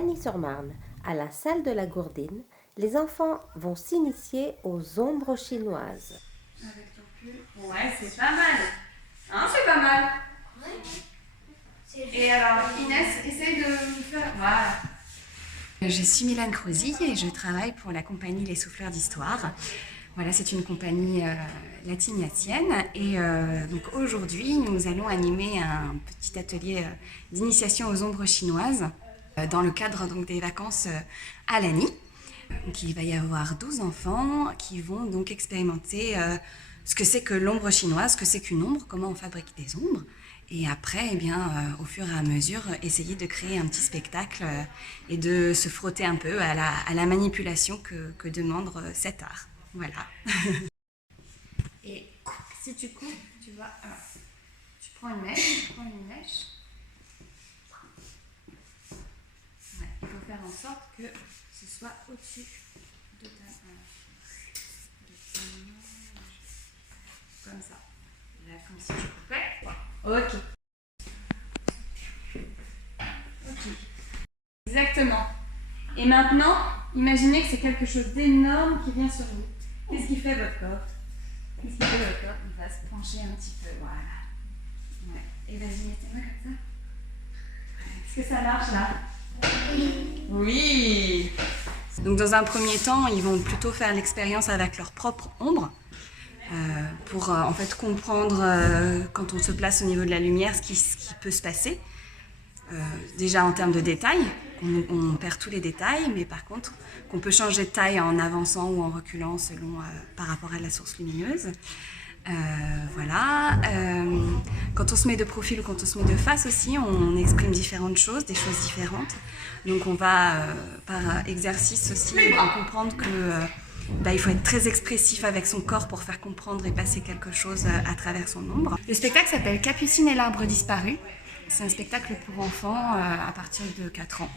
Lagny-sur-Marne, à la salle de la Gourdine, les enfants vont s'initier aux ombres chinoises. Avec ton pull. Ouais, c'est pas mal. Hein, c'est pas mal. Et alors, Inès, essaye de faire... Voilà. Je suis Mylène Crozy et je travaille pour la compagnie Les Souffleurs d'Histoire. Voilà, c'est une compagnie latine-ignatienne et donc aujourd'hui nous allons animer un petit atelier d'initiation aux ombres chinoises dans le cadre donc des vacances à Lagny. Donc il va y avoir 12 enfants qui vont donc expérimenter ce que c'est que l'ombre chinoise, ce que c'est qu'une ombre, comment on fabrique des ombres. Et après, eh bien, au fur et à mesure, essayer de créer un petit spectacle et de se frotter un peu à la manipulation que demande cet art. Voilà. Et si tu coupes, tu vois, tu prends une mèche, Ouais, il faut faire en sorte que ce soit au-dessus de ta comme ça. Là, comme si tu coupais. Ok. Exactement. Et maintenant, imaginez que c'est quelque chose d'énorme qui vient sur vous. Qu'est-ce qui fait votre corps? Il va se pencher un petit peu. Voilà. Ouais. Et vas-y, mets tes mains comme ça. Est-ce que ça marche là? Oui. Donc dans un premier temps, ils vont plutôt faire l'expérience avec leur propre ombre. Pour en fait comprendre quand on se place au niveau de la lumière ce qui peut se passer. Déjà en termes de détails, on perd tous les détails, mais par contre qu'on peut changer de taille en avançant ou en reculant selon par rapport à la source lumineuse. Voilà. Quand on se met de profil ou quand on se met de face aussi, on exprime différentes choses, des choses différentes. Donc on va par exercice aussi comprendre que il faut être très expressif avec son corps pour faire comprendre et passer quelque chose à travers son ombre. Le spectacle s'appelle Capucine et l'arbre disparu. C'est un spectacle pour enfants à partir de 4 ans.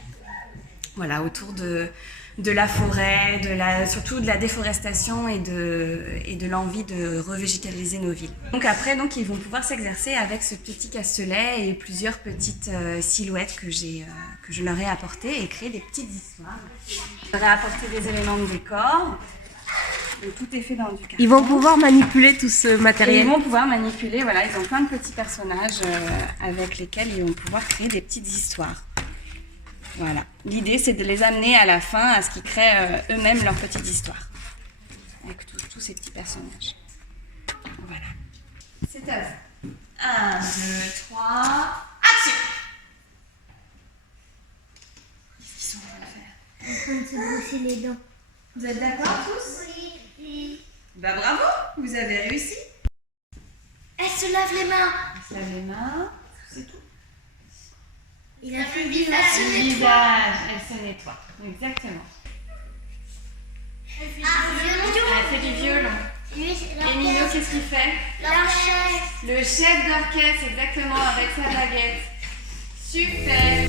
Voilà, autour de la forêt, surtout de la déforestation et de l'envie de revégétaliser nos villes. Donc après, ils vont pouvoir s'exercer avec ce petit castelet et plusieurs petites silhouettes que je leur ai apportées et créer des petites histoires. Je leur ai apporté des éléments de décor. Donc, tout est fait dans du carton. Ils vont pouvoir manipuler tout ce matériel. Et ils vont pouvoir manipuler, voilà, ils ont plein de petits personnages avec lesquels ils vont pouvoir créer des petites histoires. Voilà. L'idée, c'est de les amener à la fin à ce qu'ils créent eux-mêmes leur petite histoire. Avec tous ces petits personnages. Voilà. C'est à vous. 1, 2, 3, action! Qu'est-ce qu'ils sont en train de faire? En train de se brosser les dents. Vous êtes d'accord tous? Oui. Bah bravo, vous avez réussi. Elle se lave les mains. Elle se lave les mains, c'est tout. Il a fait le visage. Le visage, elle se nettoie. Exactement. Elle fait Elle fait du violon. Et Mino, qu'est-ce qu'il fait? L'orchestre. Le chef d'orchestre, exactement, avec sa baguette. Super.